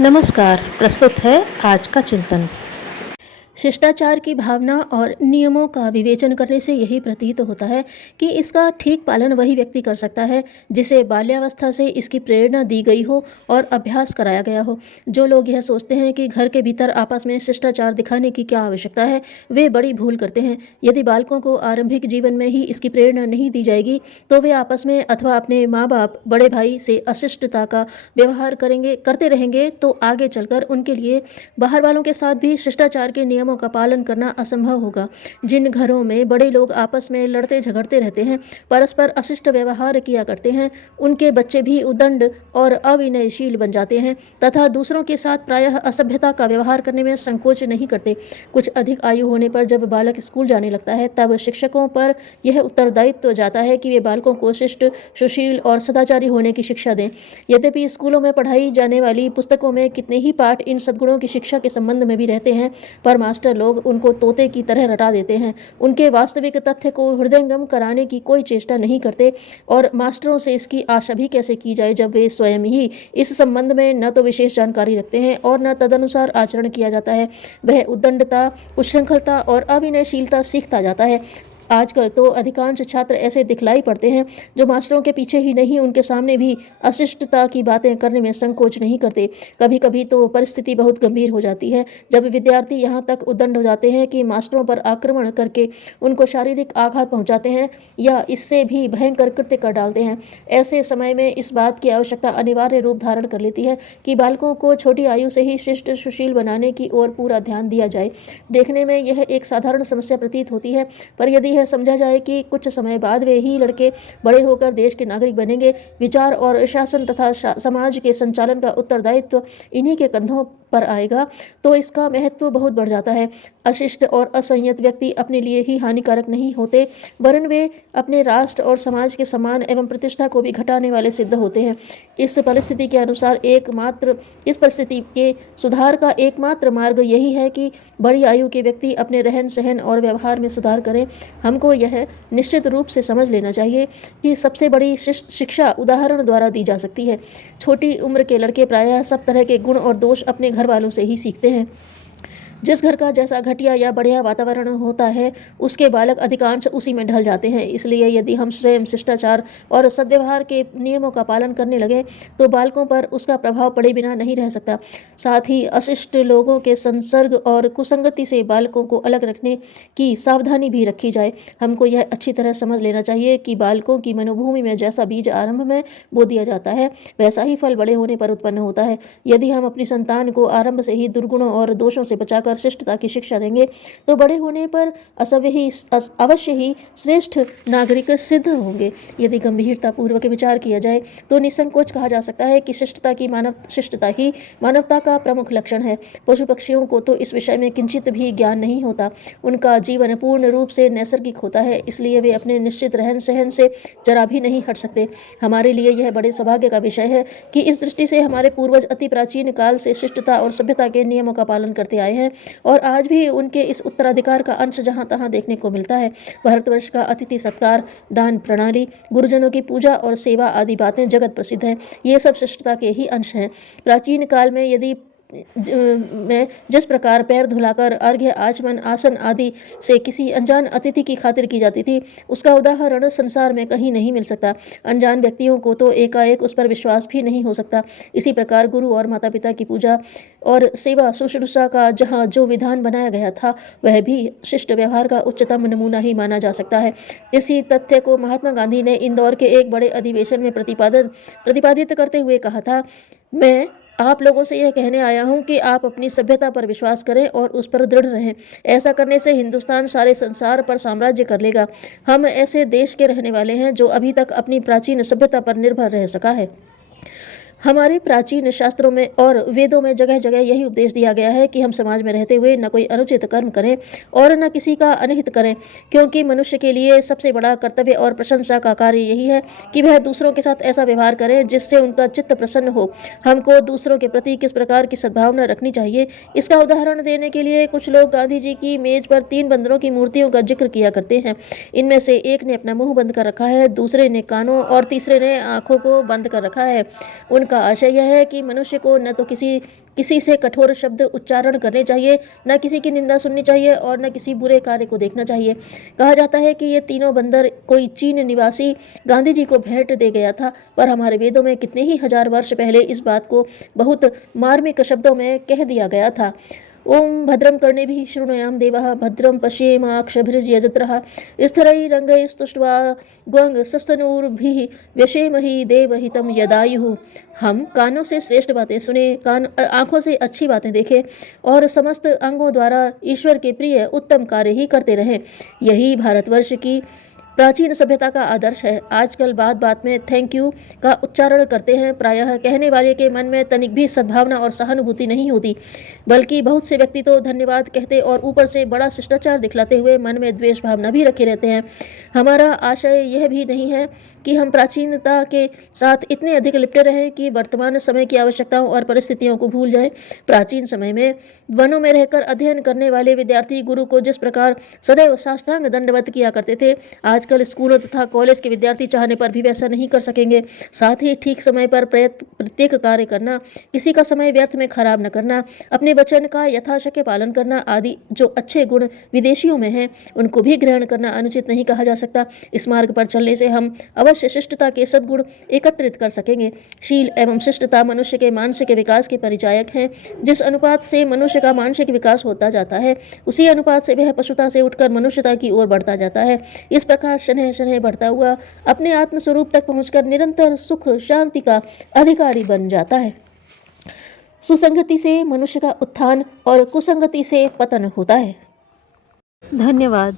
नमस्कार। प्रस्तुत है आज का चिंतन। शिष्टाचार की भावना और नियमों का विवेचन करने से यही प्रतीत होता है कि इसका ठीक पालन वही व्यक्ति कर सकता है जिसे बाल्यावस्था से इसकी प्रेरणा दी गई हो और अभ्यास कराया गया हो। जो लोग यह सोचते हैं कि घर के भीतर आपस में शिष्टाचार दिखाने की क्या आवश्यकता है, वे बड़ी भूल करते हैं। यदि बालकों को आरंभिक जीवन में ही इसकी प्रेरणा नहीं दी जाएगी तो वे आपस में अथवा अपने माँ बाप, बड़े भाई से अशिष्टता का व्यवहार करते रहेंगे तो आगे चलकर उनके लिए बाहर वालों के साथ भी शिष्टाचार के नियमों का पालन करना असंभव होगा। जिन घरों में बड़े लोग आपस में लड़ते झगड़ते रहते हैं, परस्पर अशिष्ट व्यवहार किया करते हैं, उनके बच्चे भी उद्दंड और अविनयशील बन जाते हैं तथा दूसरों के साथ प्रायः असभ्यता का व्यवहार करने में संकोच नहीं करते। कुछ अधिक आयु होने पर जब बालक स्कूल जाने लगता है तब शिक्षकों पर यह उत्तरदायित्व जाता है कि वे बालकों को शिष्ट, सुशील और सदाचारी होने की शिक्षा दें। यद्यपि स्कूलों में पढ़ाई जाने वाली पुस्तकों में कितने ही पाठ इन सद्गुणों की शिक्षा के संबंध में भी रहते हैं, पर मास्टर लोग उनको तोते की तरह रटा देते हैं। उनके वास्तविक तथ्य को हृदयंगम कराने की कोई चेष्टा नहीं करते और मास्टरों से इसकी आशा भी कैसे की जाए जब वे स्वयं ही इस संबंध में न तो विशेष जानकारी रखते हैं और न तदनुसार आचरण किया जाता है। वह उद्दंडता, उच्छृंखलता और अविनयशीलता सीखता जाता है। आजकल तो अधिकांश छात्र ऐसे दिखलाई पड़ते हैं जो मास्टरों के पीछे ही नहीं उनके सामने भी अशिष्टता की बातें करने में संकोच नहीं करते। कभी कभी तो परिस्थिति बहुत गंभीर हो जाती है जब विद्यार्थी यहाँ तक उद्दंड हो जाते हैं कि मास्टरों पर आक्रमण करके उनको शारीरिक आघात पहुँचाते हैं या इससे भी भयंकर कृत्य कर डालते हैं। ऐसे समय में इस बात की आवश्यकता अनिवार्य रूप धारण कर लेती है कि बालकों को छोटी आयु से ही शिष्ट सुशील बनाने की ओर पूरा ध्यान दिया जाए। देखने में यह एक साधारण समस्या प्रतीत होती है, पर यदि समझा जाए कि कुछ समय बाद वे ही लड़के बड़े होकर देश के नागरिक बनेंगे, विचार और शासन तथा समाज के संचालन का उत्तरदायित्व इन्हीं के कंधों पर आएगा, तो इसका महत्व बहुत बढ़ जाता है। अशिष्ट और असंयत व्यक्ति अपने लिए ही हानिकारक नहीं होते, वरन वे अपने राष्ट्र और समाज के सम्मान एवं प्रतिष्ठा को भी घटाने वाले सिद्ध होते हैं। इस परिस्थिति के सुधार का एकमात्र मार्ग यही है कि बड़ी आयु के व्यक्ति अपने रहन सहन और व्यवहार में सुधार करें। हमको यह निश्चित रूप से समझ लेना चाहिए कि सबसे बड़ी शिक्षा उदाहरण द्वारा दी जा सकती है। छोटी उम्र के लड़के प्रायः सब तरह के गुण और दोष अपने घर वालों से ही सीखते हैं। जिस घर का जैसा घटिया या बढ़िया वातावरण होता है, उसके बालक अधिकांश उसी में ढल जाते हैं। इसलिए यदि हम स्वयं शिष्टाचार और सद्व्यवहार के नियमों का पालन करने लगे तो बालकों पर उसका प्रभाव पड़े बिना नहीं रह सकता। साथ ही अशिष्ट लोगों के संसर्ग और कुसंगति से बालकों को अलग रखने की सावधानी भी रखी जाए। हमको यह अच्छी तरह समझ लेना चाहिए कि बालकों की मनोभूमि में जैसा बीज आरंभ में बो दिया जाता है, वैसा ही फल बड़े होने पर उत्पन्न होता है। यदि हम अपनी संतान को आरंभ से ही दुर्गुणों और दोषों से बचाकर शिष्टता की शिक्षा देंगे तो बड़े होने पर अवश्य ही श्रेष्ठ नागरिक सिद्ध होंगे। यदि गंभीरता पूर्वक विचार किया जाए तो निसंकोच कहा जा सकता है कि शिष्टता ही मानवता का प्रमुख लक्षण है। पशु पक्षियों को तो इस विषय में किंचित भी ज्ञान नहीं होता। उनका जीवन पूर्ण रूप से नैसर्गिक होता है, इसलिए वे अपने निश्चित रहन सहन से जरा भी नहीं हट सकते। हमारे लिए यह बड़े सौभाग्य का विषय है कि इस दृष्टि से हमारे पूर्वज अति प्राचीन काल से शिष्टता और सभ्यता के नियमों का पालन करते आए हैं और आज भी उनके इस उत्तराधिकार का अंश जहाँ तहाँ देखने को मिलता है। भारतवर्ष का अतिथि सत्कार, दान प्रणाली, गुरुजनों की पूजा और सेवा आदि बातें जगत प्रसिद्ध हैं। ये सब शिष्टता के ही अंश हैं। प्राचीन काल में जिस प्रकार पैर धुलाकर अर्घ्य, आचमन, आसन आदि से किसी अनजान अतिथि की खातिर की जाती थी, उसका उदाहरण संसार में कहीं नहीं मिल सकता। अनजान व्यक्तियों को तो एकाएक उस पर विश्वास भी नहीं हो सकता। इसी प्रकार गुरु और माता पिता की पूजा और सेवा शुश्रूषा का जहाँ जो विधान बनाया गया था, वह भी शिष्ट व्यवहार का उच्चतम नमूना ही माना जा सकता है। इसी तथ्य को महात्मा गांधी ने इंदौर के एक बड़े अधिवेशन में प्रतिपादित करते हुए कहा था, मैं आप लोगों से यह कहने आया हूं कि आप अपनी सभ्यता पर विश्वास करें और उस पर दृढ़ रहें। ऐसा करने से हिंदुस्तान सारे संसार पर साम्राज्य कर लेगा। हम ऐसे देश के रहने वाले हैं जो अभी तक अपनी प्राचीन सभ्यता पर निर्भर रह सका है। हमारे प्राचीन शास्त्रों में और वेदों में जगह जगह यही उपदेश दिया गया है कि हम समाज में रहते हुए न कोई अनुचित कर्म करें और न किसी का अनिहित करें, क्योंकि मनुष्य के लिए सबसे बड़ा कर्तव्य और प्रशंसा का कार्य यही है कि वह दूसरों के साथ ऐसा व्यवहार करें जिससे उनका चित्त प्रसन्न हो। हमको दूसरों के प्रति किस प्रकार की सद्भावना रखनी चाहिए, इसका उदाहरण देने के लिए कुछ लोग गांधी जी की मेज पर 3 बंदरों की मूर्तियों का जिक्र किया करते हैं। इनमें से एक ने अपना मुंह बंद कर रखा है, दूसरे ने कानों और तीसरे ने आंखों को बंद कर रखा है। उनका का आशय यह है कि मनुष्य को न तो किसी से कठोर शब्द उच्चारण करने चाहिए, न किसी की निंदा सुननी चाहिए और न किसी बुरे कार्य को देखना चाहिए। कहा जाता है कि ये तीनों बंदर कोई चीन निवासी गांधी जी को भेंट दे गया था, पर हमारे वेदों में कितने ही हजार वर्ष पहले इस बात को बहुत मार्मिक शब्दों में कह दिया गया था। ओम भद्रं कर्णेभिः शृणुयाम देवः भद्रं पश्येमाक्षभिर्यजत्रः स्थिरैरङ्गैस्तुष्ट्वा ग्वं सस्तनूर्भिः व्यशेमहि देवहितं यदायुः। हम कानों से श्रेष्ठ बातें सुने, आंखों से अच्छी बातें देखें और समस्त अंगों द्वारा ईश्वर के प्रिय उत्तम कार्य ही करते रहें। यही भारतवर्ष की प्राचीन सभ्यता का आदर्श है। आजकल बात बात में थैंक यू का उच्चारण करते हैं। प्रायः कहने वाले के मन में तनिक भी सद्भावना और सहानुभूति नहीं होती, बल्कि बहुत से व्यक्ति तो धन्यवाद कहते और ऊपर से बड़ा शिष्टाचार दिखलाते हुए मन में द्वेष भावना भी रखे रहते हैं। हमारा आशय यह भी नहीं है कि हम प्राचीनता के साथ इतने अधिक लिपटे रहें कि वर्तमान समय की आवश्यकताओं और परिस्थितियों को भूल जाएं। प्राचीन समय में वनों में रहकर अध्ययन करने वाले विद्यार्थी गुरु को जिस प्रकार सदैव साष्टांग दंडवत किया करते थे, आजकल स्कूलों तथा कॉलेज के विद्यार्थी चाहने पर भी वैसा नहीं कर सकेंगे। साथ ही ठीक समय पर प्रत्येक कार्य करना, किसी का समय व्यर्थ में खराब न करना, अपने वचन का यथाशक्य पालन करना आदि जो अच्छे गुण विदेशियों में हैं, उनको भी ग्रहण करना अनुचित नहीं कहा जा सकता। इस मार्ग पर चलने से हम अवश्य शिष्टता के सद्गुण एकत्रित कर सकेंगे। शील एवं शिष्टता मनुष्य के मानसिक विकास के परिचायक हैं। जिस अनुपात से मनुष्य का मानसिक विकास होता जाता है, उसी अनुपात से वह पशुता से उठकर मनुष्यता की ओर बढ़ता जाता है। इस प्रकार शनह शनह बढ़ता हुआ अपने आत्मस्वरूप तक पहुंचकर निरंतर सुख शांति का अधिकारी बन जाता है। सुसंगति से मनुष्य का उत्थान और कुसंगति से पतन होता है। धन्यवाद।